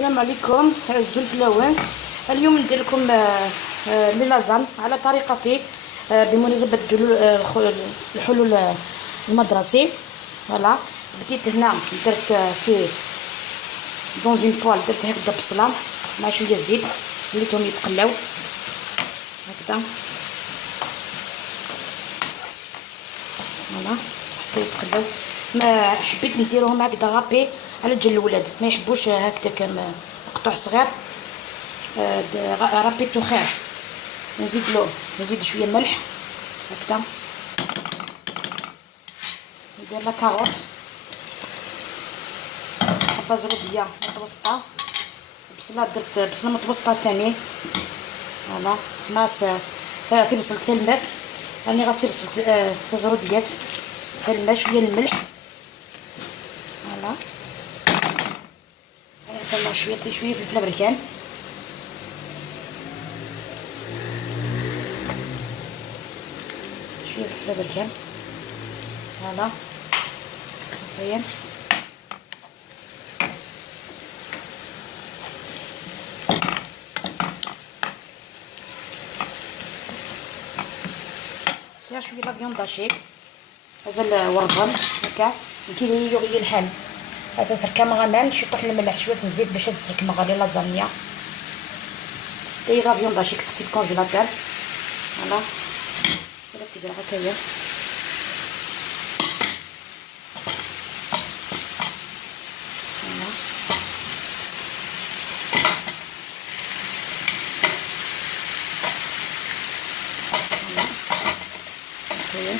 السلام عليكم عزو الفلاوين. اليوم ندير لكم لي لازان على طريقتي بمناسبه الحلول المدرسي. فوالا بديت هنا درت فيه دون اون بوال، درت هكذا بصله مع شويه زيت خليتهم يتقلاو هكذا. فوالا حتى يتقلاو. ما حبيت نديرهم هكذا غابي على جال الولاد، ما يحبوش هكذا كان مقطوع صغير. رابيتو خير. نزيد شويه ملح هكذا. ندير لا كاروت، حبه زروديه متوسطه، بصله درت بصله متوسطه ثاني. فوالا ماس في بصل الماس، راني غاسلي بصل زروديات الماء شويه الملح. فوالا نطلع شويه فلفل ابريكان، شويه فلفل ابريكان. فوالا مزيان. سير شويه لا فيون داشي، هذا الورغان هكا كي يغلي الحال. هذا سر كامغامان شي طوح الملح شويه الزيت باش تسر كما لي لازانيا. داير لا فيون داشي كسرتي الكونجيلاتور. فوالا ولا تيدير هكايا. مزيان.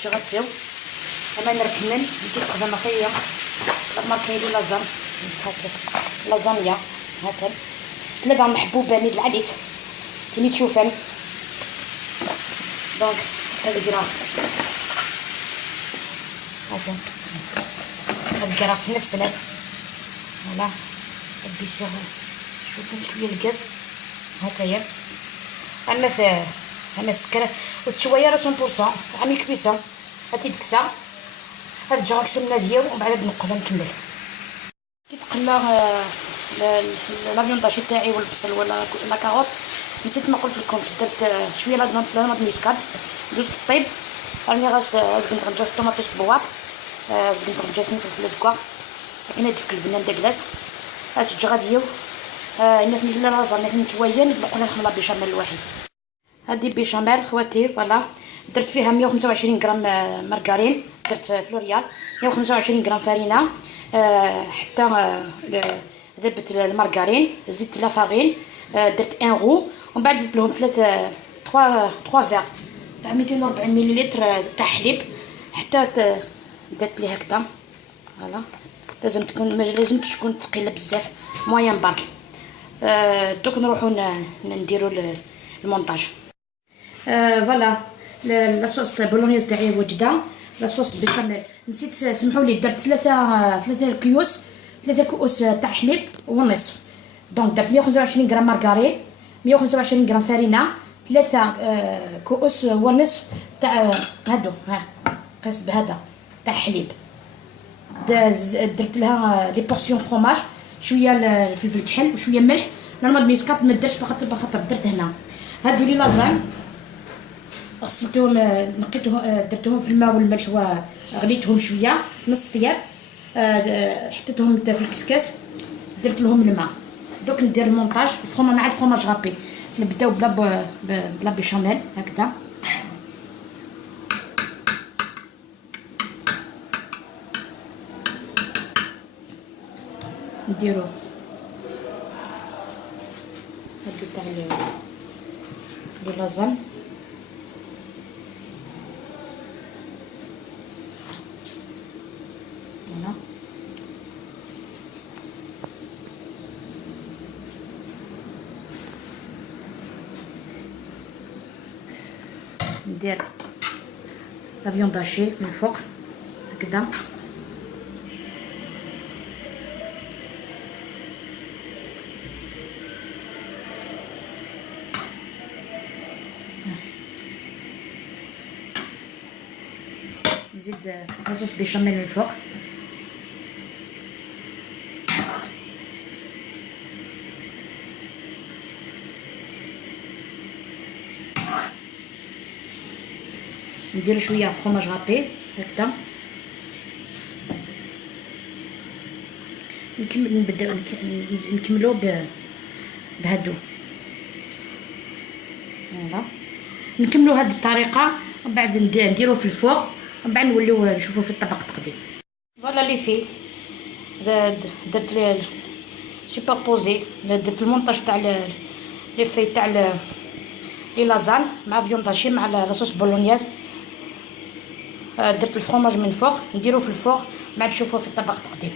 تجي غتساو انا نركمن بديت نستخدم خيا ماركه لي لازان هاتف لازانيا هاتف ثلاثه محبوبه نيد العديد كي تشوفن. دونك هذا كرا هذا كرا سنت. فوالا بيسير شويه الغاز هاتايا. اما في انا تسكر وتشويه راه 100% عامل كبيسه هاتي دكسه. هاد الجراك سناديه ومن بعد نقلها نكمل. كي تقلا لا فيون داشي تاعي والبصل ولا لا كاروت، نسيت ما قلت لكم درت شويه لا ميسكاد دوز طيب. راني زقنت غنجر الطوماطيش بواط، زقنت غنجاتني في الزكوا هنا ديك البنان داكلاس. هاد تجي غاديو هنا في اللازانيا نتويا نطلق لها الخمره بشاميل الواحد. هادي بيشاميل خواتي. فوالا درت فيها 125 غرام مارغرين، درت فلوريال 125 غرام فرينه. حتى ذبت المارغرين، زدت لا فارين، درت 1 غو، ومن بعد زدت لهم 3 فيغ تاع 240 مليلتر تاع حليب حتى درت لي هكذا. فوالا لازم تكون ثقيله بزاف موين برك. دوك نروحو نديرو المونتاج. فوالا لاصوص بولونيز تاعي وجده. لاصوص بيشاميل نسيت سمحوا لي درت ثلاثة كؤوس تاع حليب ونصف. دونك درت 125 غرام مارغرين، 125 غرام فرينه، 3 كؤوس ونصف تاع هادو قيس بهذا تاع حليب. درت لها لي بورسيون فروماج، شويه الفلفل الكحل وشويه ملح. نورمال ميسكات ما درتش بخاطر درت هنا. هادو لي لازان غسلتهم نقيتهم درتهم في الماء والملح وغليتهم شويه نص طياب. حطيتهم في الكسكاس درت لهم الماء. دوك ندير المونتاج الفرomage مع الفرomage غابي. نبداو بلا بيشاميل هكذا. نديرو هادو تاع لي لازان. فوالا ندير لا فيون داشي من الفوق هكذا. نزيد لاصوص بيشاميل من الفوق. ندير شويه فخوماج غابي هكذا. نكملو بهادو. فوالا نكملو هاد الطريقه، ومن بعد نديروه في الفوق، ومن بعد نوليو نشوفو في الطبق التقديم. فوالا لي في درت سوبربوزي، درت المونطاج تاع لي في تاع لي لازان مع فيونداشي مع لاصوص بولونياز. درت الفرomاج من فوق، نديروه في الفوق، بعد نشوفوه في الطبق التقديم.